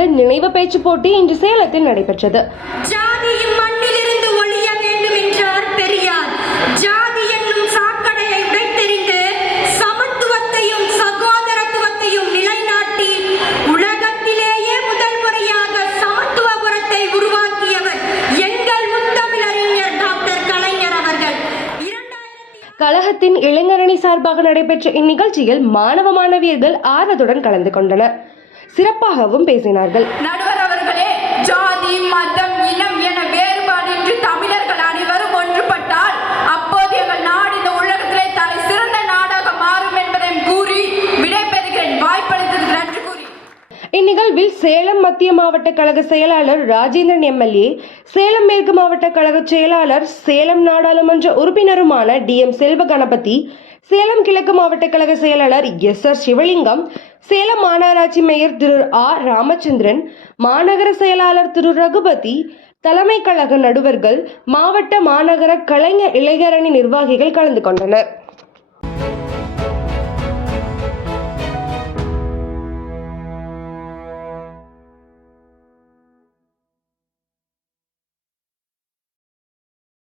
ஆண்டு நினைவு பேச்சு போட்டி இன்று சேலத்தில் நடைபெற்றது. ஜாதியின் மண்ணிலிருந்து ஒழிய வேண்டும் என்றார் பெரியார். ஜாதி என்னும் சாக்கடையை உடைத்தெறிந்து சமத்துவத்தையும் சகோதரத்துவத்தையும் நிலைநாட்டி உலகத்திலேயே முதல் முறையாக சமத்துவபுரத்தை உருவாக்கியவர் எங்கள் முத்தமிழறிஞர் டாக்டர் கலைஞர் அவர்கள். கழகத்தின் இளைஞரணி சார்பாக நடைபெற்ற இந்நிகழ்ச்சியில் மாணவ மாணவியர்கள் ஆர்வத்துடன் கலந்து கொண்டனர். சிறப்பாகவும் பேசினார்கள். நடுவர் அவர்களே, ஜாதி மதம் இனம் என வேறுபாடின்றி தமிழர்கள் அனைவரும் ஒன்றுபட்டால் அப்போது எங்கள் நாடு இந்த உலகத்திலே தலை சிறந்த நாடாக மாறும் என்பதை கூறி விடைபெறுகிறேன். வாய்ப்பளித்ததுக்கு நன்றி கூறி இந்நிகழ்வில் சேலம் மத்திய மாவட்ட கழக செயலாளர் ராஜேந்திரன் எம்எல்ஏ, சேலம் மேற்கு மாவட்ட கழக செயலாளர், சேலம் நாடாளுமன்ற உறுப்பினருமான DM செல்வ கணபதி, சேலம் கிழக்கு மாவட்ட கழக செயலாளர் SR சிவலிங்கம், சேலம் மாநகராட்சி மேயர் திரு R ராமச்சந்திரன், மாநகர செயலாளர் திரு ரகுபதி, தலைமை கழக நடுவர்கள், மாவட்ட மாநகர கலைஞர் இளைஞரணி நிர்வாகிகள் கலந்து கொண்டனர்.